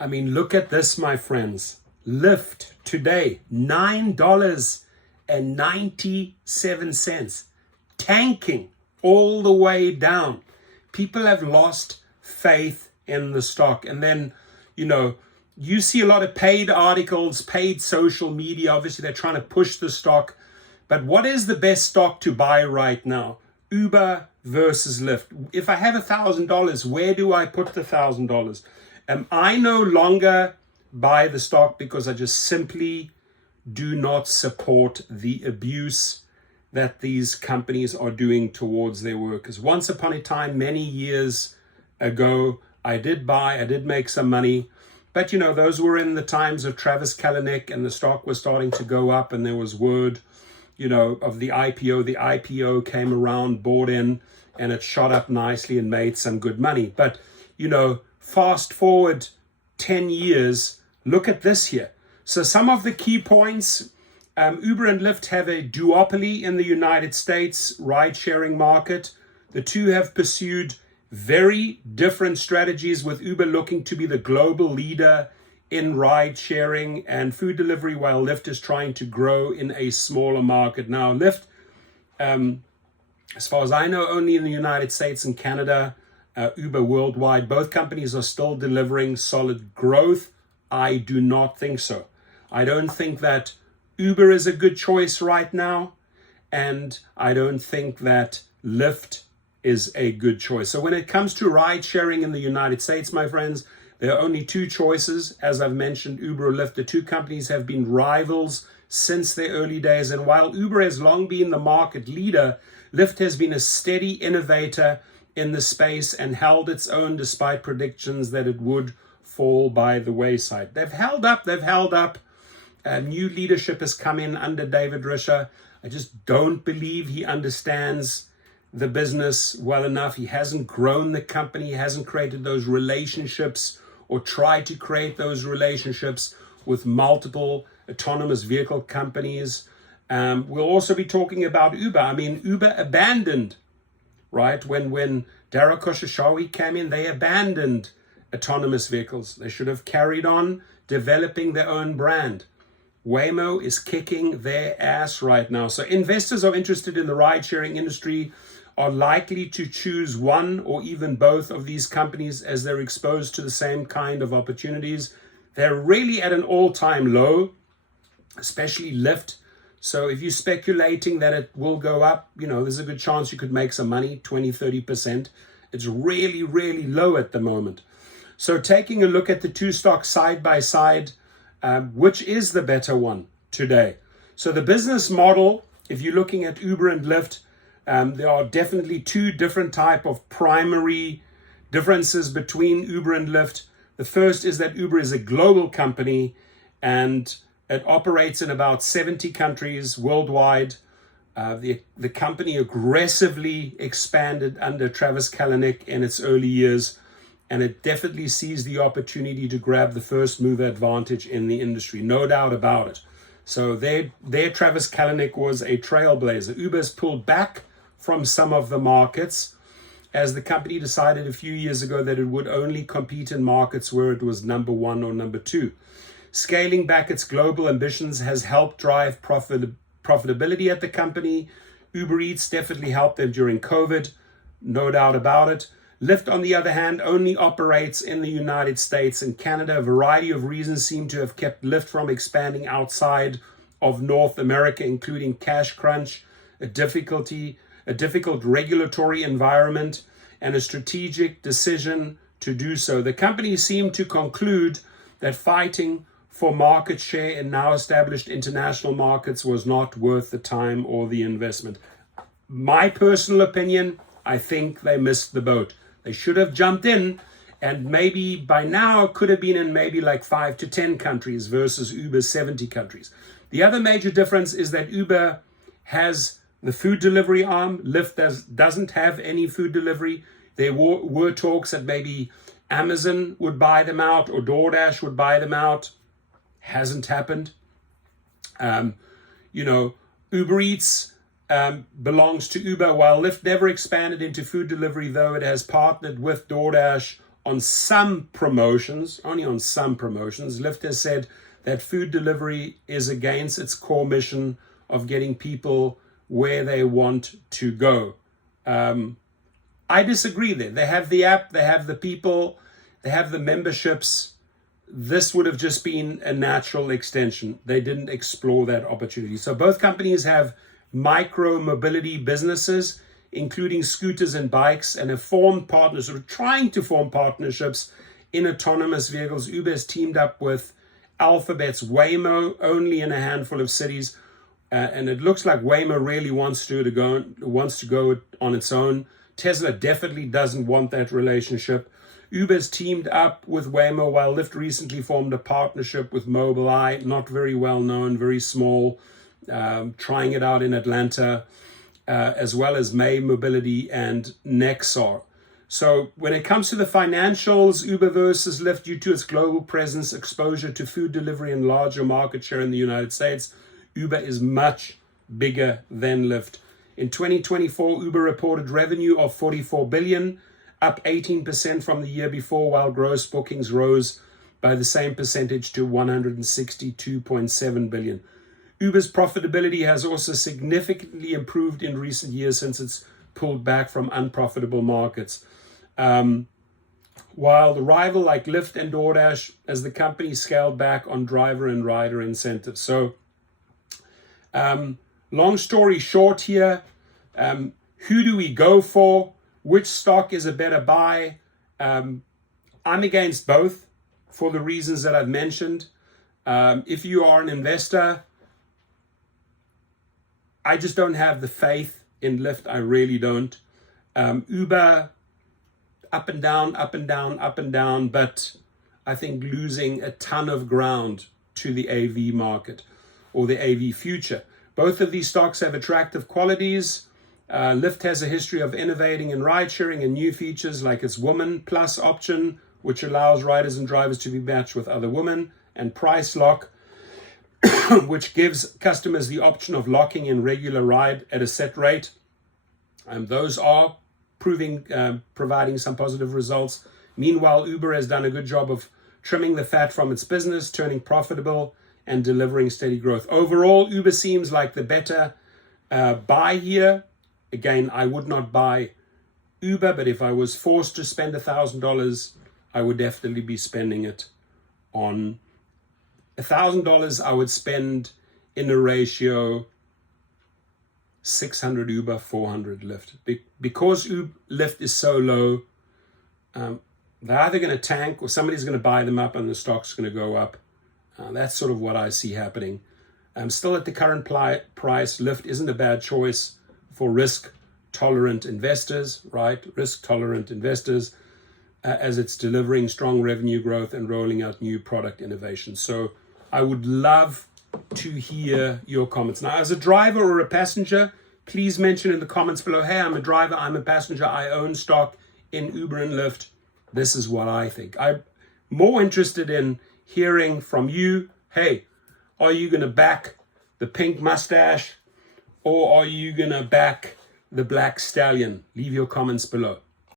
I mean, look at this, my friends. Lyft today, $9.97, tanking all the way down. People have lost faith in the stock. And then, you see a lot of paid articles, paid social media. Obviously, they're trying to push the stock. But what is the best stock to buy right now? Uber versus Lyft. If I have $1,000, where do I put the $1,000? I no longer buy the stock because I just simply do not support the abuse that these companies are doing towards their workers. Once upon a time, many years ago, I did make some money. But, those were in the times of Travis Kalanick, and the stock was starting to go up, and there was word, of the IPO. The IPO came around, bought in, and it shot up nicely and made some good money. But, fast forward 10 years, look at this here. So some of the key points, Uber and Lyft have a duopoly in the United States ride-sharing market. The two have pursued very different strategies, with Uber looking to be the global leader in ride sharing and food delivery, while Lyft is trying to grow in a smaller market. Now, Lyft, as far as I know, only in the United States and Canada, Uber worldwide. Both companies are still delivering solid growth. I do not think so. I don't think that Uber is a good choice right now, and I don't think that Lyft is a good choice. So when it comes to ride sharing in the United States, my friends, there are only two choices. As I've mentioned, Uber or Lyft. The two companies have been rivals since their early days. And while Uber has long been the market leader, Lyft has been a steady innovator in the space and held its own despite predictions that it would fall by the wayside. They've held up. New leadership has come in under David Risher. I just don't believe he understands the business well enough. He hasn't grown the company, he hasn't created those relationships or tried to create those relationships with multiple autonomous vehicle companies. We'll also be talking about Uber. I mean, Uber abandoned, right? When Dara Khosrowshahi came in, they abandoned autonomous vehicles. They should have carried on developing their own brand. Waymo is kicking their ass right now. So investors are interested in the ride-sharing industry are likely to choose one or even both of these companies as they're exposed to the same kind of opportunities. They're really at an all-time low, especially Lyft. So if you're speculating that it will go up, there's a good chance you could make some money, 20-30%. It's really, really low at the moment. So taking a look at the two stocks side by side, which is the better one today? So the business model, if you're looking at Uber and Lyft, there are definitely two different type of primary differences between Uber and Lyft. The first is that Uber is a global company and it operates in about 70 countries worldwide. The company aggressively expanded under Travis Kalanick in its early years, and it definitely sees the opportunity to grab the first mover advantage in the industry, no doubt about it. So their Travis Kalanick was a trailblazer. Uber's pulled back from some of the markets as the company decided a few years ago that it would only compete in markets where it was number one or number two. Scaling back its global ambitions has helped drive profitability at the company. Uber Eats definitely helped them during COVID, no doubt about it. Lyft, on the other hand, only operates in the United States and Canada. A variety of reasons seem to have kept Lyft from expanding outside of North America, including cash crunch, a difficult regulatory environment, and a strategic decision to do so. The company seemed to conclude that fighting for market share in now established international markets was not worth the time or the investment. My personal opinion, I think they missed the boat. They should have jumped in, and maybe by now could have been in maybe like 5 to 10 countries versus Uber's 70 countries. The other major difference is that Uber has the food delivery arm. Lyft doesn't have any food delivery. There were talks that maybe Amazon would buy them out or DoorDash would buy them out. Hasn't happened. Uber Eats belongs to Uber, while Lyft never expanded into food delivery, though it has partnered with DoorDash on some promotions, only on some promotions. Lyft has said that food delivery is against its core mission of getting people where they want to go. I disagree there. They have the app, they have the people, they have the memberships. This would have just been a natural extension. They didn't explore that opportunity. So both companies have micro mobility businesses, including scooters and bikes, and have formed partners, or trying to form partnerships in autonomous vehicles. Uber has teamed up with Alphabet's Waymo, only in a handful of cities. And it looks like Waymo really wants to go on its own. Tesla definitely doesn't want that relationship. Uber's teamed up with Waymo, while Lyft recently formed a partnership with Mobileye, not very well known, very small, trying it out in Atlanta, as well as May Mobility and Nexar. So when it comes to the financials, Uber versus Lyft, due to its global presence, exposure to food delivery, and larger market share in the United States, Uber is much bigger than Lyft. In 2024, Uber reported revenue of $44 billion, up 18% from the year before, while gross bookings rose by the same percentage to $162.7 billion. Uber's profitability has also significantly improved in recent years since it's pulled back from unprofitable markets. While the rival like Lyft and DoorDash, as the company scaled back on driver and rider incentives. So, long story short here, who do we go for? Which stock is a better buy? I'm against both for the reasons that I've mentioned. If you are an investor, I just don't have the faith in Lyft. I really don't. Uber, up and down, up and down, up and down, but I think losing a ton of ground to the AV market or the AV future. Both of these stocks have attractive qualities. Lyft has a history of innovating in ride sharing and new features like its Woman Plus option, which allows riders and drivers to be matched with other women, and Price Lock, which gives customers the option of locking in regular ride at a set rate. Those are providing some positive results. Meanwhile, Uber has done a good job of trimming the fat from its business, turning profitable, and delivering steady growth. Overall, Uber seems like the better buy here. Again, I would not buy Uber, but if I was forced to spend $1,000, I would definitely be spending it on $1,000. I would spend in a ratio 600 Uber, 400 Lyft. Because Lyft is so low, they're either going to tank or somebody's going to buy them up and the stock's going to go up. That's sort of what I see happening. Still at the current price, Lyft isn't a bad choice for risk-tolerant investors, right? Risk-tolerant investors, as it's delivering strong revenue growth and rolling out new product innovations. So I would love to hear your comments. Now, as a driver or a passenger, please mention in the comments below, hey, I'm a driver, I'm a passenger, I own stock in Uber and Lyft. This is what I think. I'm more interested in hearing from you. Hey, are you going to back the pink mustache or are you going to back the black stallion? Leave your comments below.